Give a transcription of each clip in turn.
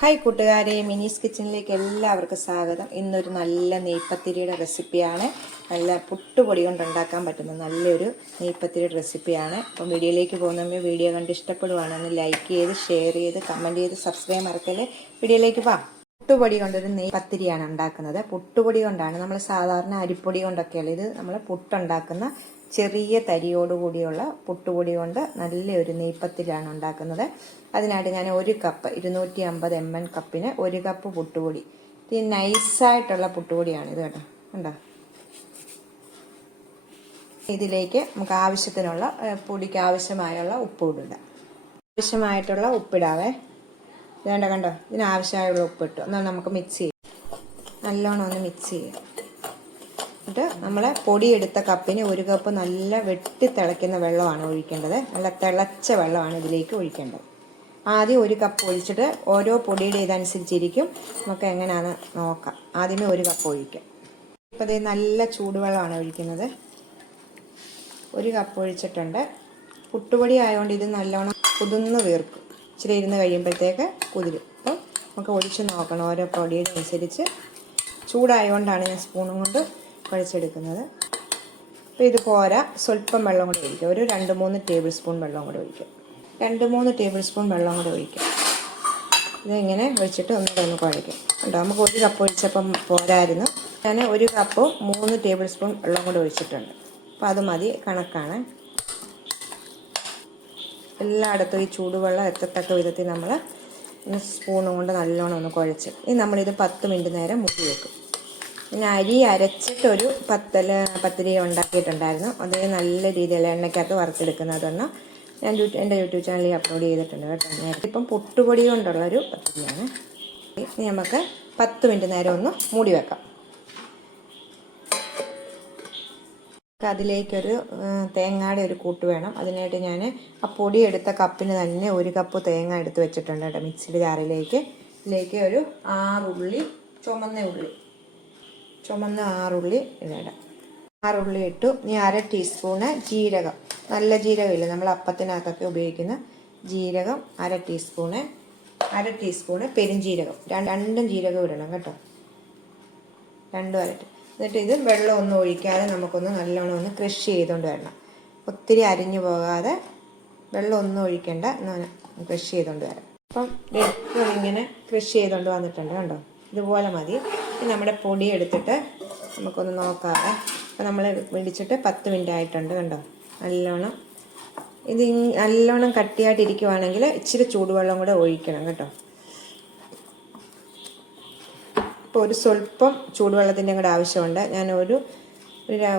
Hi കൂട്ടുകാരെ, മിനീസ് കിച്ചണിലേക്ക് എല്ലാവർക്കും സ്വാഗതം. ഇന്നൊരു നല്ല നെയ്പത്തിരിയുടെ റെസിപ്പിയാണ്. നല്ല പുട്ടുപൊടി കൊണ്ട് ഉണ്ടാക്കാൻ പറ്റുന്ന നല്ലൊരു നെയ്പത്തിരിയുടെ റെസിപ്പിയാണ്. അപ്പം വീഡിയോയിലേക്ക് പോകുന്നവർ വീഡിയോ കണ്ട് ഇഷ്ടപ്പെടുവാണെന്ന് ലൈക്ക് ചെയ്ത്, ഷെയർ ചെയ്ത്, കമൻറ്റ് ചെയ്ത്, സബ്സ്ക്രൈബ് മറക്കല്ലേ. വീഡിയോയിലേക്ക് പോകാം. പുട്ടുപൊടി കൊണ്ടൊരു നെയ്പത്തിരിയാണ് ഉണ്ടാക്കുന്നത്. പുട്ടുപൊടി കൊണ്ടാണ്, നമ്മൾ സാധാരണ അരിപ്പൊടി കൊണ്ടൊക്കെയല്ല, ഇത് നമ്മൾ പുട്ടുണ്ടാക്കുന്ന ചെറിയ തരിയോടുകൂടിയുള്ള പുട്ടുപൊടി കൊണ്ട് നല്ലൊരു നെയ്പത്തിരിയാണ് ഉണ്ടാക്കുന്നത്. അതിനായിട്ട് ഞാൻ ഒരു കപ്പ് 250 ml കപ്പിന് ഒരു കപ്പ് പുട്ടുപൊടി. ഇത് നൈസായിട്ടുള്ള പുട്ടുപൊടിയാണ് ഇത് കേട്ടോ, കണ്ടോ. ഇതിലേക്ക് നമുക്ക് ആവശ്യത്തിനുള്ള പൊടിക്ക് ആവശ്യമായുള്ള ഉപ്പ് ഇടുക. ആവശ്യമായിട്ടുള്ള ഉപ്പിടാവേ. വേണ്ട കണ്ടോ, ഇതിനാവശ്യമായുള്ള ഉപ്പിട്ടു. എന്നാൽ നമുക്ക് മിക്സ് ചെയ്യാം. നല്ലോണം ഒന്ന് മിക്സ് ചെയ്യാം. എന്നിട്ട് നമ്മളെ പൊടിയെടുത്ത കപ്പിന് ഒരു കപ്പ് നല്ല വെട്ടി തിളയ്ക്കുന്ന വെള്ളമാണ് ഒഴിക്കേണ്ടത്. നല്ല തിളച്ച വെള്ളമാണ് ഇതിലേക്ക് ഒഴിക്കേണ്ടത്. ആദ്യം ഒരു കപ്പ് ഒഴിച്ചിട്ട് ഓരോ പൊടിയുടെ ഇതനുസരിച്ചിരിക്കും നമുക്ക് എങ്ങനെയാണെന്ന് നോക്കാം. ആദ്യമേ ഒരു കപ്പ് ഒഴിക്കാം. ഇപ്പോൾ ഇത് നല്ല ചൂടുവെള്ളമാണ് ഒഴിക്കുന്നത്. ഒരു കപ്പ് ഒഴിച്ചിട്ടുണ്ട്. പുട്ടുപൊടി ആയതുകൊണ്ട് ഇത് നല്ലോണം കുതിർന്ന് വീർക്കും. ഇച്ചിരി ഇരുന്ന് കഴിയുമ്പോഴത്തേക്ക് കുതിരും. അപ്പോൾ നമുക്ക് ഒഴിച്ച് നോക്കണം ഓരോ പൊടിയുടെ അനുസരിച്ച്. ചൂടായതുകൊണ്ടാണ് ഞാൻ സ്പൂണും കൊണ്ട് കുഴച്ചെടുക്കുന്നത്. അപ്പോൾ ഇത് പോരാ, സ്വല്പം വെള്ളം കൂടെ ഒഴിക്കുക. ഒരു 2-3 ടേബിൾ സ്പൂൺ വെള്ളം കൂടെ ഒഴിക്കുക. 2-3 ടേബിൾ സ്പൂൺ വെള്ളം കൂടെ ഒഴിക്കുക. ഇതിങ്ങനെ ഒഴിച്ചിട്ട് ഒന്ന് കുഴയ്ക്കും. ഉണ്ടോ, നമുക്ക് ഒരു കപ്പ് ഒഴിച്ചപ്പം പോരായിരുന്നു. ഞാൻ ഒരു കപ്പ് 3 ടേബിൾ സ്പൂൺ വെള്ളം കൂടെ ഒഴിച്ചിട്ടുണ്ട്. അപ്പോൾ അത് മതി, കണക്കാണ്. എല്ലായിടത്തും ഈ ചൂടുവെള്ളം എത്തത്തക്ക വിധത്തിൽ നമ്മൾ സ്പൂണും കൊണ്ട് നല്ലോണം ഒന്ന് കുഴച്ച് ഇനി നമ്മളിത് 10 മിനിറ്റ് നേരം മുക്കി വെക്കും. പിന്നെ അരി അരച്ചിട്ടൊരു പത്തിരി ഉണ്ടാക്കിയിട്ടുണ്ടായിരുന്നു. അത് നല്ല രീതിയിൽ എണ്ണയ്ക്കകത്ത് വറുത്തെടുക്കുന്നതൊന്ന് ഞാൻ എൻ്റെ യൂട്യൂബ് ചാനലിൽ അപ്ലോഡ് ചെയ്തിട്ടുണ്ട് കേട്ടോ. നേരത്തെ ഇപ്പം പുട്ടുപൊടി കൊണ്ടുള്ളൊരു പത്തിരിയാണ്. ഇനി നമുക്ക് 10 മിനിറ്റ് നേരം ഒന്ന് മൂടി വെക്കാം. അതിലേക്കൊരു തേങ്ങയുടെ ഒരു കൂട്ട് വേണം. അതിനായിട്ട് ഞാൻ ആ പൊടി എടുത്ത കപ്പിന് തന്നെ ഒരു കപ്പ് തേങ്ങ എടുത്ത് വെച്ചിട്ടുണ്ട് കേട്ടോ. മിക്സിയുടെ ജാറിലേക്ക് ഇതിലേക്ക് ഒരു 6 ഉള്ളി, ചുമന്ന 6 ഉള്ളി ഇടാം. 6 ഉള്ളി ഇട്ടു. ഇനി 1/2 ടീസ്പൂണ് ജീരകം, നല്ല ജീരകമില്ല, നമ്മൾ അപ്പത്തിനകത്തൊക്കെ ഉപയോഗിക്കുന്ന ജീരകം 1/2 ടീസ്പൂണ്. 1/2 ടീസ്പൂണ് പെരുംജീരകം, രണ്ടും ജീരകം ഇടണം കേട്ടോ, രണ്ടും 1/2. എന്നിട്ട് ഇത് വെള്ളമൊന്നും ഒഴിക്കാതെ നമുക്കൊന്ന് നല്ലോണം ഒന്ന് ക്രഷ് ചെയ്തുകൊണ്ട് വരണം. ഒത്തിരി അരിഞ്ഞു പോകാതെ, വെള്ളമൊന്നും ഒഴിക്കേണ്ട, ക്രഷ് ചെയ്തുകൊണ്ട് വരാം. അപ്പം ഇങ്ങനെ ക്രഷ് ചെയ്തുകൊണ്ട് വന്നിട്ടുണ്ട് കണ്ടോ, ഇതുപോലെ മതി. നമ്മുടെ പൊടി എടുത്തിട്ട് നമുക്കൊന്ന് നോക്കാതെ. അപ്പം നമ്മൾ പിടിച്ചിട്ട് 10 മിനിറ്റ് ആയിട്ടുണ്ട് കണ്ടോ. നല്ലോണം ഇത് നല്ലോണം കട്ടിയായിട്ടിരിക്കുവാണെങ്കിൽ ഇച്ചിരി ചൂടുവെള്ളം കൂടെ ഒഴിക്കണം കേട്ടോ. ഇപ്പോൾ ഒരു സ്വല്പം ചൂടുവെള്ളത്തിൻ്റെ കൂടെ ആവശ്യമുണ്ട്. ഞാൻ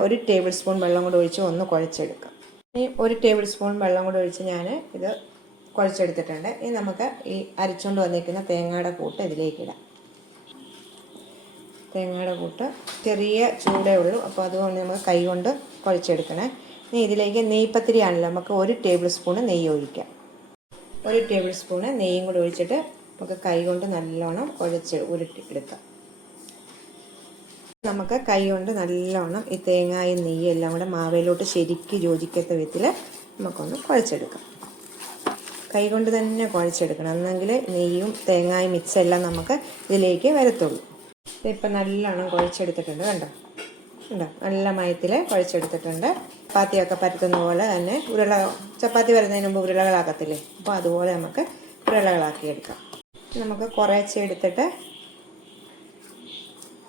ഒരു ടേബിൾ സ്പൂൺ വെള്ളം കൂടെ ഒഴിച്ച് ഒന്ന് കുഴച്ചെടുക്കാം. ഇനി 1 ടേബിൾ സ്പൂൺ വെള്ളം കൂടെ ഒഴിച്ച് ഞാൻ ഇത് കുഴച്ചെടുത്തിട്ടുണ്ട്. ഇനി നമുക്ക് ഈ അരച്ചുകൊണ്ട് വന്നിരിക്കുന്ന തേങ്ങയുടെ കൂട്ട് ഇതിലേക്ക് ഇടാം. തേങ്ങയുടെ കൂട്ട് ചെറിയ ചൂടേ ഉള്ളൂ, അപ്പോൾ അതുകൊണ്ട് നമുക്ക് കൈ കൊണ്ട് കുഴച്ചെടുക്കണേ. ഇനി ഇതിലേക്ക് നെയ്പത്തിരി ആണല്ലോ, നമുക്ക് 1 ടേബിൾ സ്പൂണ് നെയ്യ് ഒഴിക്കാം. 1 ടേബിൾ സ്പൂണ് നെയ്യും കൂടി ഒഴിച്ചിട്ട് നമുക്ക് കൈ കൊണ്ട് നല്ലോണം ഉരുട്ടിയെടുക്കാം. നമുക്ക് കൈ കൊണ്ട് നല്ലോണം ഈ തേങ്ങയും നെയ്യും എല്ലാം കൂടെ മാവയിലോട്ട് ശരിക്കും യോജിക്കത്ത വിധത്തിൽ നമുക്കൊന്ന് കുഴച്ചെടുക്കാം. കൈ കൊണ്ട് തന്നെ കുഴച്ചെടുക്കണം, എന്നെങ്കിൽ നെയ്യും തേങ്ങയും മിക്സ് എല്ലാം നമുക്ക് ഇതിലേക്ക് വരത്തുള്ളൂ. ഇപ്പം നല്ലോണം കുഴച്ചെടുത്തിട്ടുണ്ട് കണ്ടോ, നല്ല മയത്തിൽ കുഴച്ചെടുത്തിട്ടുണ്ട്. ചപ്പാത്തിയൊക്കെ പരത്തുന്ന പോലെ തന്നെ ചപ്പാത്തി വരുന്നതിന് മുമ്പ് ഉരുളകളാക്കത്തില്ലേ, അപ്പോൾ അതുപോലെ നമുക്ക് ഉരുളകളാക്കി എടുക്കാം. നമുക്ക് കുറേശ്ശെ എടുത്തിട്ട്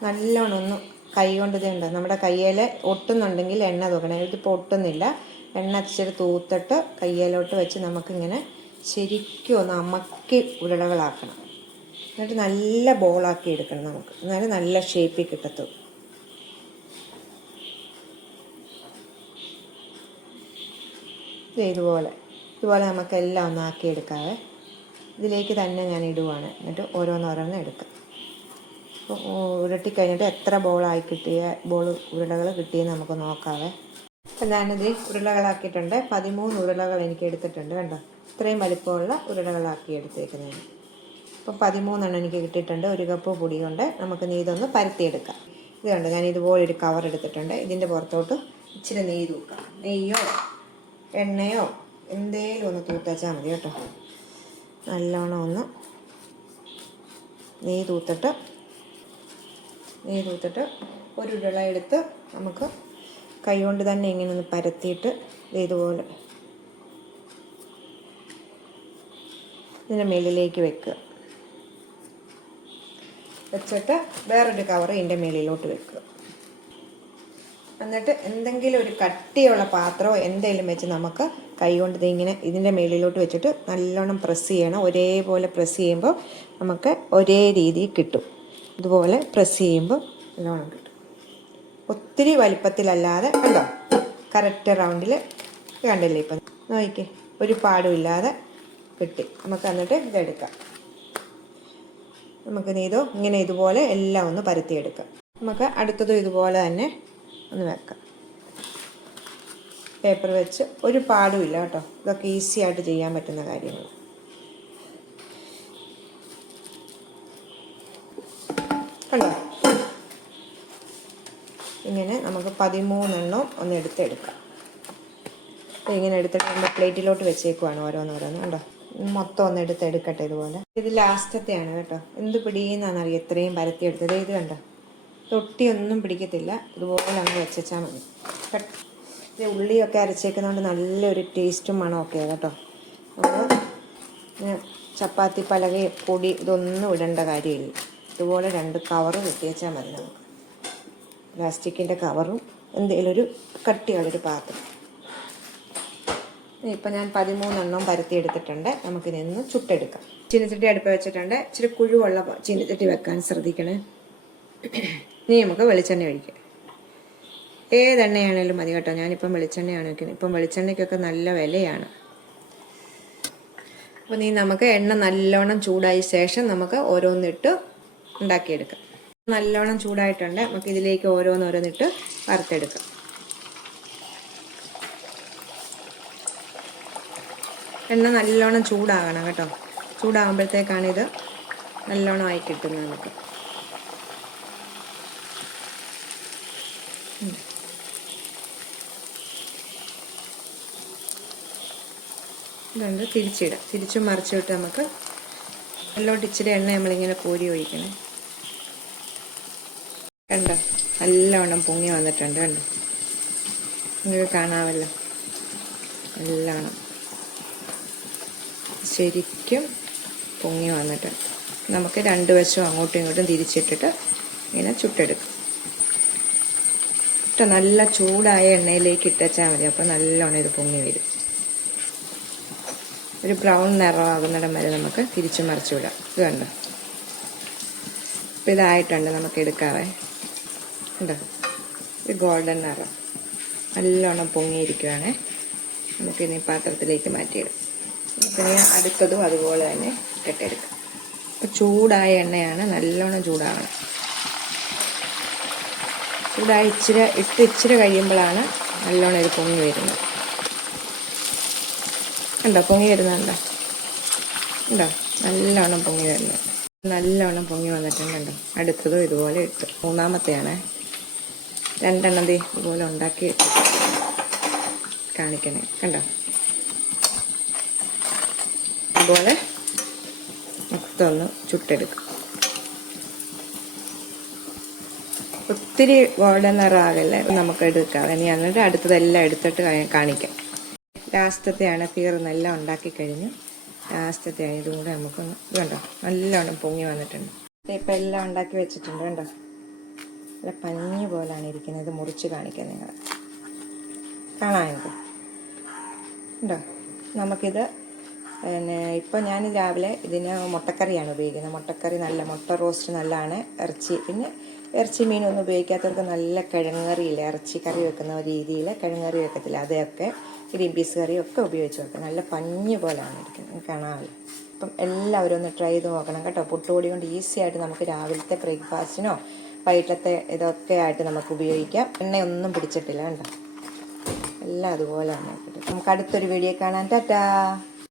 നല്ലോണം ഒന്ന് കൈ കൊണ്ട് ഇതുണ്ട്, നമ്മുടെ കയ്യിൽ ഒട്ടുന്നുണ്ടെങ്കിൽ എണ്ണ തൂക്കണം. ഇതിപ്പോൾ ഒട്ടുന്നില്ല. എണ്ണ ഇച്ചിരി തൂത്തിട്ട് കയ്യിലോട്ട് വെച്ച് നമുക്കിങ്ങനെ ശരിക്കും ഒന്ന് അമക്കി ഉരുളകളാക്കണം. എന്നിട്ട് നല്ല ബോളാക്കി എടുക്കണം നമുക്ക്, എന്നാലും നല്ല ഷേപ്പിൽ കിട്ടത്തുള്ളൂ. ഇതുപോലെ നമുക്കെല്ലാം ഒന്ന് ആക്കിയെടുക്കാവേ. ഇതിലേക്ക് തന്നെ ഞാൻ ഇടുവാണ്. എന്നിട്ട് ഓരോന്നോരോന്ന് എടുക്കാം. അപ്പോൾ ഉരുട്ടിക്കഴിഞ്ഞിട്ട് എത്ര ഉരുളകൾ കിട്ടിയെന്ന് നമുക്ക് നോക്കാവേ. അപ്പം ഞാനിത് ഉരുളകളാക്കിയിട്ടുണ്ട്. 13 ഉരുളകൾ എനിക്ക് എടുത്തിട്ടുണ്ട് കണ്ടോ. ഇത്രയും വലിപ്പമുള്ള ഉരുളകളാക്കി എടുത്തേക്കുന്നതിന്. അപ്പോൾ 13 എനിക്ക് കിട്ടിയിട്ടുണ്ട്. 1 കപ്പ് പൊടി കൊണ്ട് നമുക്ക് ഇതൊന്ന് പരത്തിയെടുക്കാം. ഇത് കണ്ടോ, ഞാൻ ഇതുപോലെ ഒരു കവർ എടുത്തിട്ടുണ്ട്. ഇതിൻ്റെ പുറത്തോട്ട് ഇച്ചിരി നെയ്യ് തൂക്കാം. നെയ്യോ എണ്ണയോ എന്തേലും ഒന്ന് തൂത്തച്ചാൽ മതി കേട്ടോ. നല്ലോണം ഒന്ന് നെയ്യ് തൂത്തിട്ട് ഒരു ഉരുള എടുത്ത് നമുക്ക് കൈ കൊണ്ട് തന്നെ ഇങ്ങനെ ഒന്ന് പരത്തിയിട്ട് ഇതുപോലെ ഇതിൻ്റെ മേളിലേക്ക് വെച്ചിട്ട് വേറൊരു കവർ ഇതിൻ്റെ മേളിലോട്ട് വെക്കുക. എന്നിട്ട് എന്തെങ്കിലും ഒരു കട്ടിയുള്ള പാത്രമോ എന്തെങ്കിലും വെച്ച് നമുക്ക് കൈ കൊണ്ട് ഇങ്ങനെ ഇതിൻ്റെ മേളിലോട്ട് വെച്ചിട്ട് നല്ലോണം പ്രസ് ചെയ്യണം. ഒരേപോലെ പ്രസ് ചെയ്യുമ്പോൾ നമുക്ക് ഒരേ രീതിയിൽ കിട്ടും. ഇതുപോലെ പ്രസ് ചെയ്യുമ്പോൾ നല്ലോണം കിട്ടും. ഒത്തിരി വലിപ്പത്തിലല്ലാതെ കണ്ടോ, കറക്റ്റ് റൗണ്ടിൽ കണ്ടില്ലേ? ഇപ്പം നോക്കിക്കേ, ഒരു പാടും ഇല്ലാതെ കിട്ടി. നമുക്ക് എന്നിട്ട് ഇതെടുക്കാം. നമുക്ക് ഇങ്ങനെ ഇതുപോലെ എല്ലാം ഒന്ന് പരത്തിയെടുക്കാം. നമുക്ക് അടുത്തതും ഇതുപോലെ തന്നെ ഒന്ന് വെക്കാം. പേപ്പർ വെച്ച് ഒരു പാടും ഇല്ല കേട്ടോ. ഇതൊക്കെ ഈസി ആയിട്ട് ചെയ്യാൻ പറ്റുന്ന കാര്യങ്ങൾ. കണ്ടോ, ഇങ്ങനെ നമുക്ക് 13 ഒന്ന് എടുത്തെടുക്കാം. ഇങ്ങനെ എടുത്തിട്ട് നമ്മുടെ പ്ലേറ്റിലോട്ട് വെച്ചേക്കുവാണ് ഓരോന്നോരോന്ന്. കണ്ടോ, മൊത്തം ഒന്ന് എടുത്തെടുക്കട്ടെ ഇതുപോലെ. ഇത് ലാസ്റ്റത്തെയാണ് കേട്ടോ. എന്ത് പിടിയെന്നാണെന്നറിയാം ഇത്രയും പരത്തിയെടുത്തത്. ഇത് കണ്ടോ, തൊട്ടിയൊന്നും പിടിക്കത്തില്ല. ഇതുപോലെ അങ്ങ് വെച്ചാൽ മതി. ഇത് ഉള്ളിയൊക്കെ അരച്ചേക്കുന്നതുകൊണ്ട് നല്ലൊരു ടേസ്റ്റും മണമൊക്കെ കേട്ടോ. നമ്മൾ ചപ്പാത്തി പലകയും പൊടി ഇതൊന്നും ഇടേണ്ട കാര്യമില്ല. ഇതുപോലെ 2 കവറ് വെച്ചാൽ മതി നമുക്ക്. പ്ലാസ്റ്റിക്കിൻ്റെ കവറും എന്തെങ്കിലും ഒരു കട്ടിയുള്ളൊരു പാത്രം. ഇപ്പം ഞാൻ 13 പരത്തിയെടുത്തിട്ടുണ്ട്. നമുക്കിതൊന്ന് ചുട്ടെടുക്കാം. ചീനച്ചട്ടി അടുപ്പ് വെച്ചിട്ടുണ്ട്. ഇച്ചിരി കുഴിവുള്ള ചീനച്ചട്ടി വെക്കാൻ ശ്രദ്ധിക്കണേ. ഇനി നമുക്ക് വെളിച്ചെണ്ണ ഒഴിക്കാം. ഏതെണ്ണയാണേലും മതി കേട്ടോ. ഞാനിപ്പം വെളിച്ചെണ്ണയാണ് വയ്ക്കുന്നത്. ഇപ്പം വെളിച്ചെണ്ണയ്ക്കൊക്കെ നല്ല വിലയാണ്. അപ്പോൾ നമുക്ക് എണ്ണ നല്ലോണം ചൂടായ ശേഷം നമുക്ക് ഓരോന്നിട്ട് ഉണ്ടാക്കിയെടുക്കാം. നല്ലോണം ചൂടായിട്ടുണ്ട്. നമുക്ക് ഇതിലേക്ക് ഓരോന്നിട്ട് വറുത്തെടുക്കാം. എണ്ണ നല്ലോണം ചൂടാകണം കേട്ടോ. ചൂടാകുമ്പോഴത്തേക്കാണ് ഇത് നല്ലോണം ആയി കിട്ടുന്നത് നമുക്ക്. ഇതുകൊണ്ട് തിരിച്ചിടാം. തിരിച്ചും മറിച്ചിട്ട് നമുക്ക് നല്ലോട്ട് ഇച്ചിരി എണ്ണ നമ്മളിങ്ങനെ കോരി ഒഴിക്കണം. കണ്ടോ, നല്ലവണ്ണം പൊങ്ങി വന്നിട്ടുണ്ട്. കണ്ടോ, നിങ്ങൾക്ക് കാണാമല്ലോ. നല്ലോണം ശരിക്കും പൊങ്ങി വന്നിട്ടുണ്ട്. നമുക്ക് 2 വശവും അങ്ങോട്ടും ഇങ്ങോട്ടും തിരിച്ചിട്ടിട്ട് ഇങ്ങനെ ചുട്ടെടുക്കും. നല്ല ചൂടായ എണ്ണയിലേക്ക് ഇട്ടാൽ മതി. അപ്പോൾ നല്ലോണം ഇത് പൊങ്ങി വരും. ഒരു ബ്രൗൺ നിറമാകുന്നിടം വരെ നമുക്ക് തിരിച്ചു മറിച്ചു വിടാം. ഇത് കണ്ടോ, ഇപ്പം ഇതായിട്ടുണ്ട്. നമുക്ക് എടുക്കാവേ. കണ്ടോ, ഒരു ഗോൾഡൻ നിറം നല്ലോണം പൊങ്ങിയിരിക്കുകയാണേ. നമുക്കിനി പാത്രത്തിലേക്ക് മാറ്റിയിടാം. നമുക്കിനി അടുത്തതും അതുപോലെ തന്നെ ഇട്ടെടുക്കാം. ഇപ്പം ചൂടായ എണ്ണയാണ്. നല്ലോണം ചൂടാകണം. ചൂടായി ഇച്ചിരി കഴിയുമ്പോഴാണ് നല്ലോണം ഇത് പൊങ്ങി വരുന്നത്. ഉണ്ടോ, പൊങ്ങി വരുന്നുണ്ടോ? ഉണ്ടോ, നല്ലോണം പൊങ്ങി വരുന്നത്. നല്ലോണം പൊങ്ങി വന്നിട്ടുണ്ടോ. അടുത്തതും ഇതുപോലെ ഇട്ട്. മൂന്നാമത്തെയാണ്. 2 ഇതുപോലെ ഉണ്ടാക്കി കാണിക്കണേ. കണ്ടോ, അതുപോലെ മൊത്തം ഒന്ന് ചുട്ടെടുക്കും. ഒത്തിരി ഗോൾഡൻ നിറമാകല്ലേ. നമുക്ക് എടുക്കാം. ഇനി എന്നിട്ട് അടുത്തതെല്ലാം എടുത്തിട്ട് കാണിക്കാം. ലാസ്റ്റത്തെയാണ്. തീർന്നെല്ലാം ഉണ്ടാക്കി കഴിഞ്ഞു. ലാസ്റ്റത്തെയാണ്. ഇതും കൂടെ നമുക്കൊന്ന് കണ്ടോ, നല്ലോണം പൊങ്ങി വന്നിട്ടുണ്ട്. ഇപ്പം എല്ലാം ഉണ്ടാക്കി വെച്ചിട്ടുണ്ട്. കണ്ടോ, നല്ല പഞ്ഞി പോലാണ് ഇരിക്കുന്നത്. മുറിച്ച് കാണിക്കാം നിങ്ങൾ. കാണാമെങ്കിൽ ഉണ്ടോ. നമുക്കിത് ഇപ്പം ഞാൻ രാവിലെ ഇതിന് മുട്ടക്കറിയാണ് ഉപയോഗിക്കുന്നത്. മുട്ടക്കറി നല്ല മുട്ട റോസ്റ്റ് നല്ലതാണ്. ഇറച്ചി, പിന്നെ ഇറച്ചി മീനൊന്നും ഉപയോഗിക്കാത്തവർക്ക് നല്ല കിഴങ്ങ് കറിയില്ല, ഇറച്ചി കറി വെക്കുന്ന രീതിയിൽ കിഴങ്ങ് കറി വെക്കത്തില്ല, അതൊക്കെ ഗ്രീൻ പീസ് കറിയൊക്കെ ഉപയോഗിച്ച് വെക്കാം. നല്ല പഞ്ഞി പോലാണ് ഇരിക്കുന്നത്, കാണാമല്ലോ. അപ്പം എല്ലാവരും ഒന്ന് ട്രൈ ചെയ്ത് നോക്കണം കേട്ടോ. പുട്ടുപൊടി കൊണ്ട് ഈസി ആയിട്ട് നമുക്ക് രാവിലത്തെ ബ്രേക്ക്ഫാസ്റ്റിനോ വൈകിട്ടത്തെ ഇതൊക്കെ ആയിട്ട് നമുക്ക് ഉപയോഗിക്കാം. എണ്ണയൊന്നും പിടിച്ചിട്ടില്ല കണ്ടോ. എല്ലാം അതുപോലെ തന്നെ. നമുക്ക് അടുത്തൊരു വീഡിയോ കാണാൻ. ടാറ്റാ.